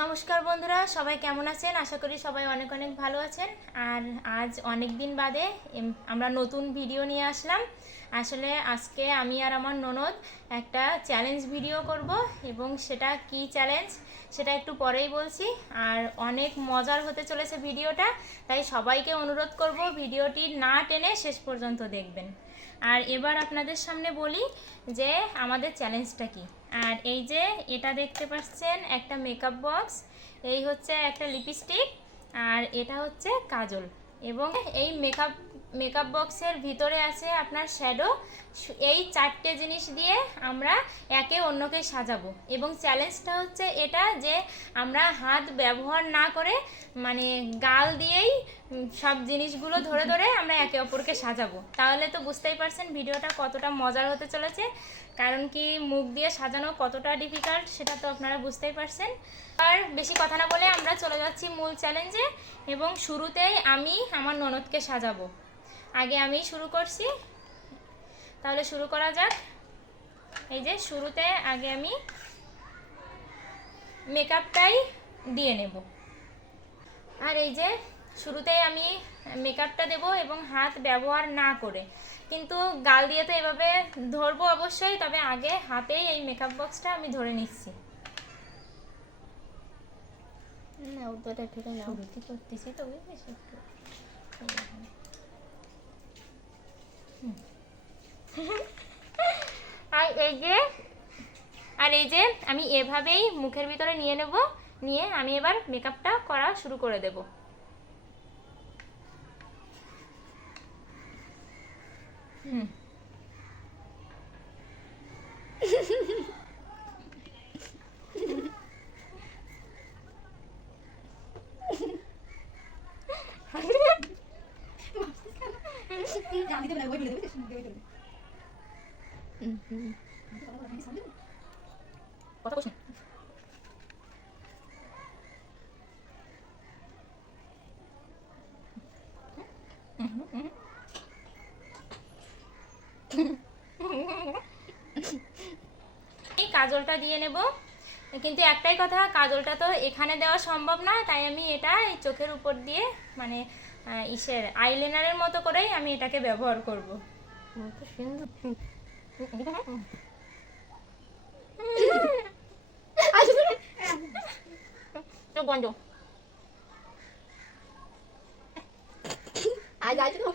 নমস্কার বন্ধুরা, সবাই কেমন আছেন? আশা করি সবাই অনেক অনেক ভালো আছেন। আর আজ অনেক দিন বাদে আমরা নতুন ভিডিও নিয়ে আসলাম। আসলে আজকে আমি আর আমার ননদ একটা চ্যালেঞ্জ ভিডিও করব এবং সেটা কি চ্যালেঞ্জ সেটা একটু পরেই বলছি। আর অনেক মজার হতে চলেছে ভিডিওটা তাই সবাইকে অনুরোধ করব ভিডিওটি না টেনে শেষ পর্যন্ত দেখবেন। আর এবার আপনাদের সামনে বলি যে আমাদের চ্যালেঞ্জটা কি। আর এই যে এটা দেখতে পাচ্ছেন একটা মেকআপ বক্স এই হচ্ছে একটা লিপস্টিক আর এটা হচ্ছে কাজল। এবং এই মেকআপ মেকআপ বক্সের ভিতরে আছে আপনার শ্যাডো এই চারটে জিনিস দিয়ে আমরা একে অন্যকে সাজাবো। এবং চ্যালেঞ্জটা হচ্ছে এটা যে আমরা হাত ব্যবহার না করে মানে গাল দিয়েই সব জিনিসগুলো ধরে ধরে আমরা একে অপরকে সাজাবো। তাহলে তো বুঝতেই পারছেন ভিডিওটা কতটা মজার হতে চলেছে। কারণ কি মুখ দিয়ে সাজানো কতটা ডিফিকাল্ট সেটা তো আপনারা বুঝতেই পারছেন। আর বেশি কথা না বলে আমরা চলে যাচ্ছি মূল চ্যালেঞ্জে এবং শুরুতেই আমি আমার ননদকে সাজাবো। আগে আমি শুরু করছি। তাহলে শুরু করা যাক। এই যে শুরুতে আগে আমি মেকআপটাই দিয়ে নেব। আর এই যে শুরুতেই আমি মেকআপটা দেব এবং হাত ব্যবহার না করে। কিন্তু গাল দিয়ে তো এভাবে ধরবো অবশ্যই তবে আগে হাতেই এই মেকআপ বক্সটা আমি ধরে নিচ্ছি। না ওটা ঠিক না করতেছি তো বুঝেছিস একটু। হুম। আর এই যে, আর এই যে আমি এভাবেই মুখের ভিতরে নিয়ে নেব, নিয়ে আমি এবার মেকআপটা করা শুরু করে দেব। হুম। এই কাজলটা দিয়ে নেব। কিন্তু একটাই কথা, কাজলটা তো এখানে দেওয়া সম্ভব না তাই আমি এটা এই চোখের উপর দিয়ে মানে ইসের আইলাইনারের মতো করেই আমি এটাকে ব্যবহার করব। সুন্দর। তো গন্ধ আজ আজ তো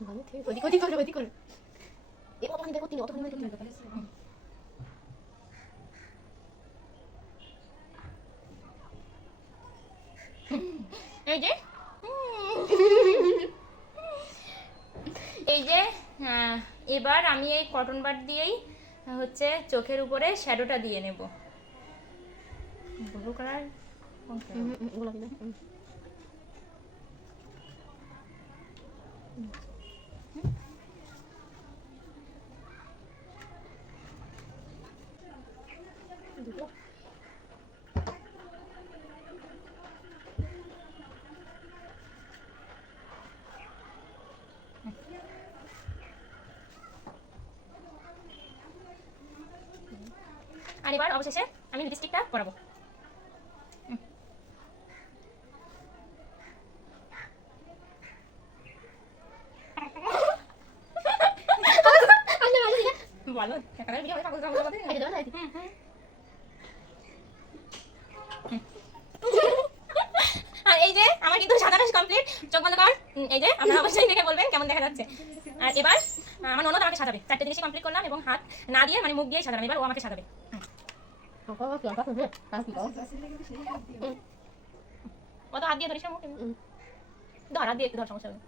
ভালো ঠিক ওদিক ওদিক করে করে। এ অতখানি দেখো তিনি অতখানি দেখো এই যে। এই যে এবার আমি এই কটন বাট দিয়েই হচ্ছে চোখের উপরে শ্যাডোটা দিয়ে নেব। ব্লু কালার গোলাপি। আর এবার অবশেষে আমি লিপস্টিকটা বলো হুম। আর এই যে আমার কিন্তু সাজানো কমপ্লিট চোখ বন্ধ কর। এই যে আপনারা অবশ্যই দেখে বলবেন কেমন দেখা যাচ্ছে। আর এবার আমার ননদ আমাকে সাজাবে। চারটে জিনিসই কমপ্লিট করলাম এবং হাত না দিয়ে মানে মুখ দিয়ে সাজালাম। এবার ও আমাকে সাজাবে। বাবা কি আঁকা করবে আর কি দাও ও তো হাত দিয়ে ধরিস না মুখ হুম। ধর হাত দিয়ে একটু ধর সমস্যা হবে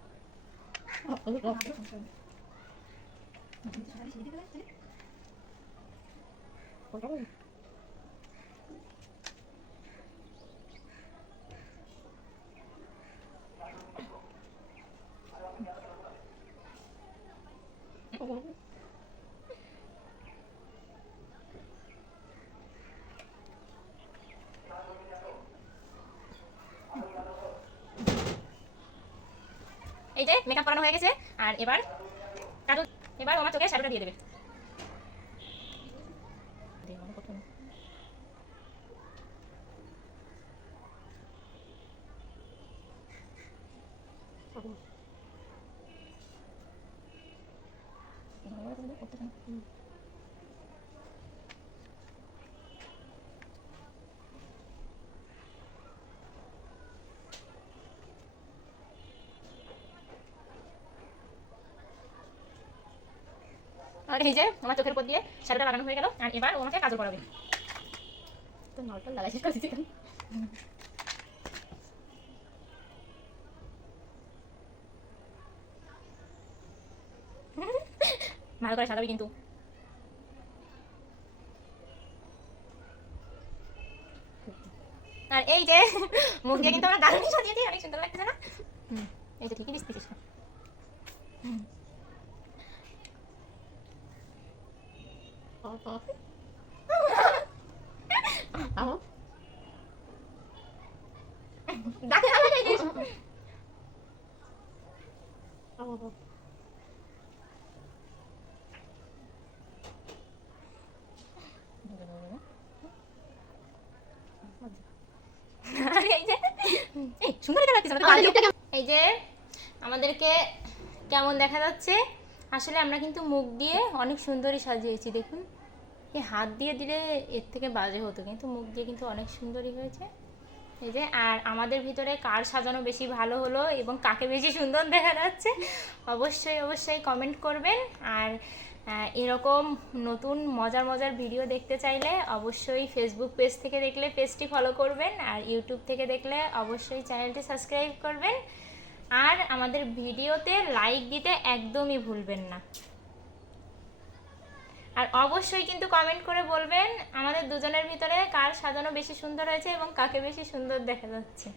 এই যে মেকআপ করানো হয়ে গেছে, আর এবার কাজল, এবার আমার চোখে শ্যাডোটা দিয়ে দেবে। করতে আর এই যে আমার চোখের উপর দিয়ে শ্যাডোটা লাগানো হয়ে গেল আর এবার ও আমাকে কাজল করাবে তো নলটা লাগাই ভালো করে সাজাবি কিন্তু। আর এই যে মুখ দিয়ে কিন্তু আমরা দারুণই সাজিয়েছি অনেক সুন্দর লাগতেছে না? হুম, এই যে ঠিকই দিচ্ছিস অফ, অফ। আহো। দাঁতে না লাগাইছিস আহো, আহো। আর এই যে এই সুন্দর এটা লাগতেছে আমাদের আমাদের lookটা কেমন? এই যে আমাদেরকে কেমন দেখা যাচ্ছে? আসলে আমরা কিন্তু মুখ দিয়ে অনেক সুন্দরই সাজিয়েছি, দেখুন। এই হাত দিয়ে দিলে এর থেকে বাজে হতো কিন্তু মুখ দিয়ে কিন্তু অনেক সুন্দরই হয়েছে। এই যে, আর আমাদের ভিতরে কার সাজানো বেশি ভালো হলো এবং কাকে বেশি সুন্দর দেখা যাচ্ছে অবশ্যই অবশ্যই কমেন্ট করবেন। আর এরকম নতুন মজার মজার ভিডিও দেখতে চাইলে অবশ্যই ফেসবুক পেজ থেকে দেখলে পেজটি ফলো করবেন আর ইউটিউব থেকে দেখলে অবশ্যই চ্যানেলটি সাবস্ক্রাইব করবেন। আর আমাদের ভিডিওতে লাইক দিতে একদমই ভুলবেন না। আর অবশ্যই কিন্তু কমেন্ট করে বলবেন আমাদের দুজনের ভিতরে কার সাজানো বেশি সুন্দর হয়েছে এবং কাকে বেশি সুন্দর দেখা যাচ্ছে।